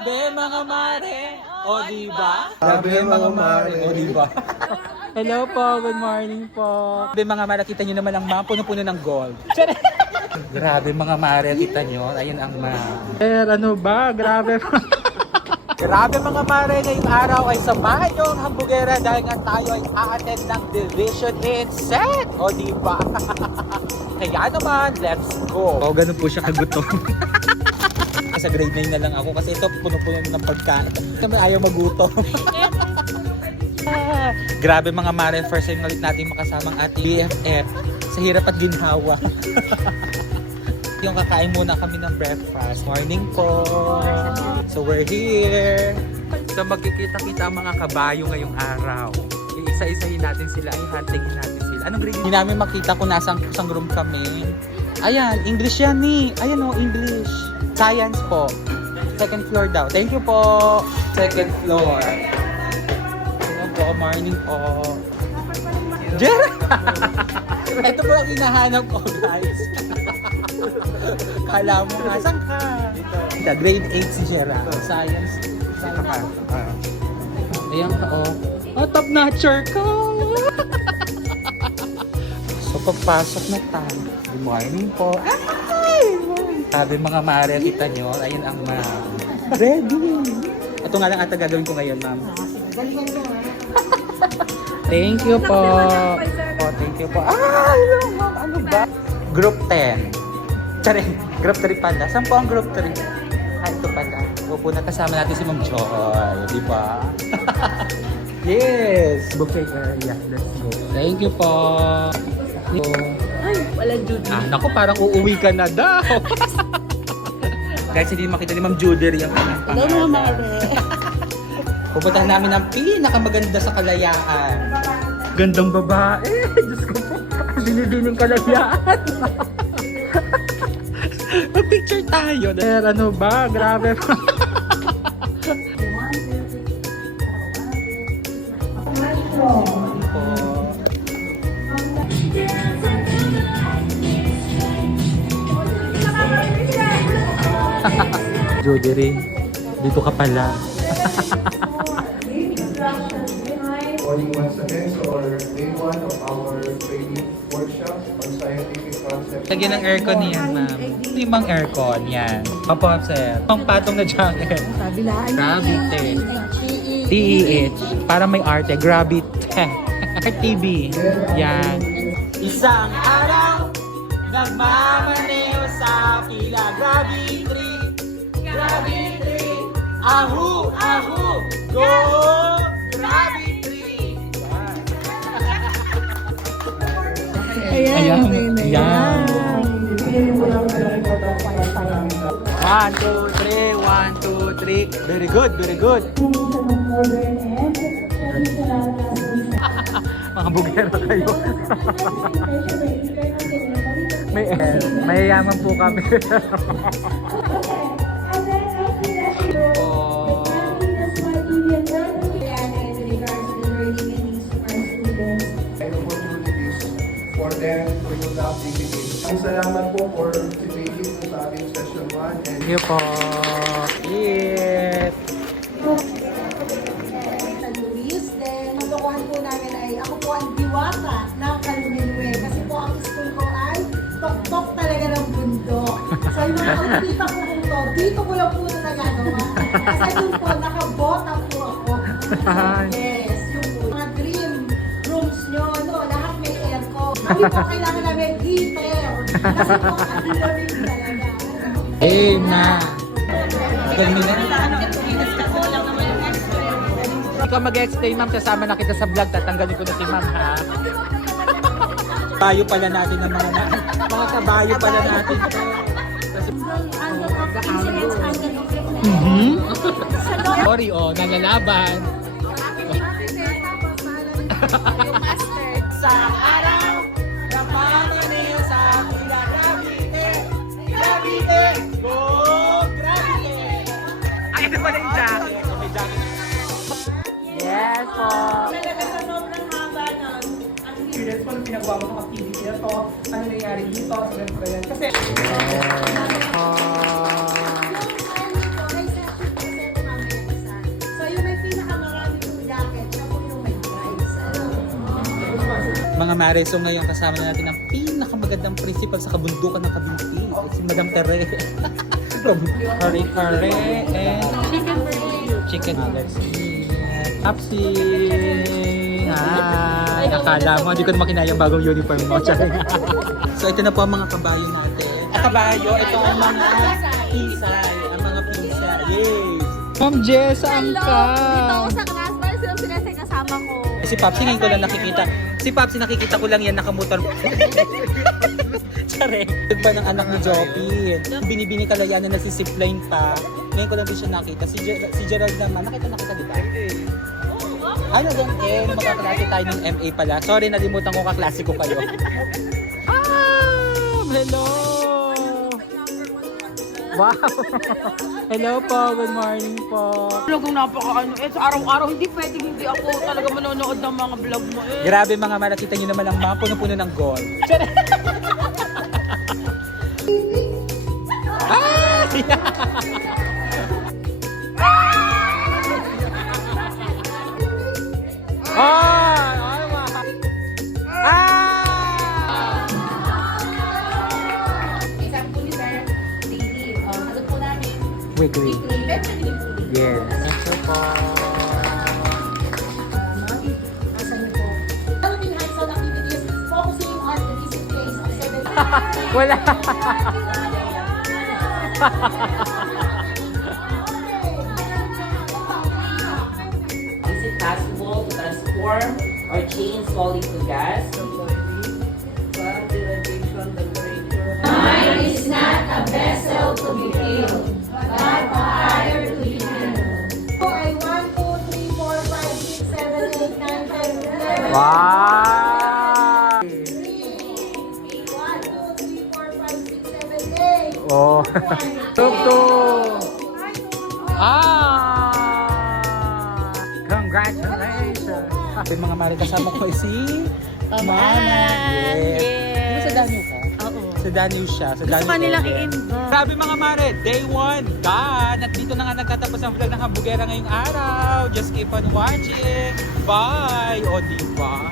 Grabe mga mare. O diba? Grabe mga mare. O diba? Hello po, good morning po. Grabe mga mare, kita nyo naman ang ma'am, puno-puno ng gold. Grabe mga mare, kita nyo. Ayun ang ma'am. Ano ba? Grabe. Grabe mga mare, ngayong araw ay samahan nyo ang hambugera dahil nga tayo ay a-attend ng division in set. O diba? Kaya naman, let's go. O, ganun po siya kagutom. Sa grade 9 na lang ako kasi ito puno-puno ng pagkain. Kami ayaw magutom. Grabe mga mare, first time ulit natin makasamang ating BFF sa hirap at ginhawa. Yung kakain muna kami ng breakfast. Morning po! So we're here! So magkikita-kita ang mga kabayo ngayong araw. Iisa-isahin natin sila, ay huntingin natin sila. Anong grade? Hindi namin makita kung nasang room kami. Ayan, English yan ni. Ayan o, English. Science po. Second floor daw. Thank you po. Second floor. Hello po, morning po. Jer! Ito po ang hinahanap ko, guys. Kala mo nga, saan ka? Dito. Grade 8 si Jera. Science. Saan ka? Ayan ka, oh. Oh, top notcher ka! So, pagpasok na tayo. Good morning po. Ay! Sabi mga mare, kita nyo, ayun ang ma'am. Ready! Ito nga lang ata gagawin ko ngayon, ma'am. Thank you po. Oh, thank you po. Ah, ma'am, ano ba? Group 10. Charing, group 3 pala. Saan po ang group 3? Ah, ito pala. Upo na kasama natin si Ma'am Joy. Di ba? Yes! Buffet area. Let's go. Thank you po. Ay, walang Judy. Ah, naku, parang uuwi ka na daw. Guys, hindi makita ni Ma'am Judy yung kanyang Hello, pangalan. Mama Mare. Pupuntahan namin ang pinakamaganda sa Kalayaan. Gandang babae. Diyos ko po. Binibining Kalayaan. Mag-picture tayo. Ano ba? Grabe pa. Judy, dito ka pala. Morning once again, so our day 1 of our training workshop on scientific concepts. Lagyan ng aircon niyan, ma'am. Limang aircon, yan. Papa, sir. Pang patong na jacket. Kabilaan. Gravity. DEH. Para may arte. Gravity. TV. Yan. Isang araw, nagmamaneho sa pila. Gravity. Gravity. Ahu, ahu. Go! Gravity. Ayan. Ayan. 1, 2, 3, 1, 2, 3. Very good, very good. Mga bugero kayo. Mayayaman po kami. And opportunities for them to use the activity. Ang salamat po for participating po sa ating session 1. And Thank you po. Eat. Sa Luis, then magkukuhan po namin ay ako po ang diwata ng Kaluminwe kasi po ang school ko ay tok-tok talaga ng bundok. So yung mga nakikita ko po to, dito ko lang po ito nagagawa. Kasi doon po, nakabota po ako. Yes, yung po. Mga dream rooms nyo, no, lahat may aircon. Kami po kailangan namin heater. Kasi po ang lamig talaga. Game na. Ganun na. Ikaw mag-explain, ma'am. Kasama na kita sa vlog. Tatanggalin ko na si ma'am, ha? Kabayo pala natin ng mga kabayo pala natin. Kasi, sorry, oh, nalalaban. Sa araw, napamaniyo sa pila. Gravity! Gravity! Go! Gravity! Ay, ito pala yung jacket. May jacket. Yes po. Talaga sa sobrang haba nun, ang experience ko nung pinagawa mo sa activity na to, ano nangyari dito, sa ganito yan. Kasi, yung ano po, ay sa mga mare, so ngayon kasama na natin ang pinakamagandang principal sa kabundukan ng Kabinti. Si Madam Tere. Kare-kare and chicken nuggets. Apsi! Hi! Akala mo, hindi ko na makinaya yung bagong uniform mo. So ito na po ang mga kabayo natin. Kabayo, ito ang mga pisay. Ang mga pisay. Yes! Ma'am Jess, saan Hello! ka? Dito ako sa class. Para silang sinasay kasama ko. Si Papsi ngayon ko lang nakikita. Si Papsi nakikita ko lang yan nakamotor. Tsare. Ba ng anak ni Joby. Binibini kalayaan na nagsisipline pa. Ngayon ko lang din siya nakita. Si Gerald naman. Nakita di ba? Ano din eh, magkaklase tayo ng MA pala. Sorry, nalimutan ko kaklase ko kayo. Hello! Wow! Hello po, good morning po. Talagang napaka-ano. Sa araw-araw, hindi pwedeng hindi ako talaga manonood ng mga vlog mo Grabe mga mara, kita nyo naman ang mga puno-puno ng gold. Sabi po ni Sir, daily. Sagot po namin. Weekly. Yes. Thank you po. Asan niyo po? Following hands-on activities focusing on the basic phase of certain... Wala. Is it possible to transform or change solid to gas? Mind is not a vessel to be filled, but a fire to be kindled. So ay 1, 2, 3, 4, 5, 6, 7, 8, 9, 10, 11. Wow! 1, 2, 3, 4, 5, 6, 7, 8. Oh. Tuk-tuk. Congratulations! Yung mga mari kasama ko ay si Mama. Yes. Sa Daniel ka? Oo. Sa Daniel siya. Sa Gusto Daniel ka nilang Verde. i-involve. Grabe mga mare, day 1 done! At dito na nga nagtatapos ang vlog ng Habugera ngayong araw. Just keep on watching. Bye! O diba?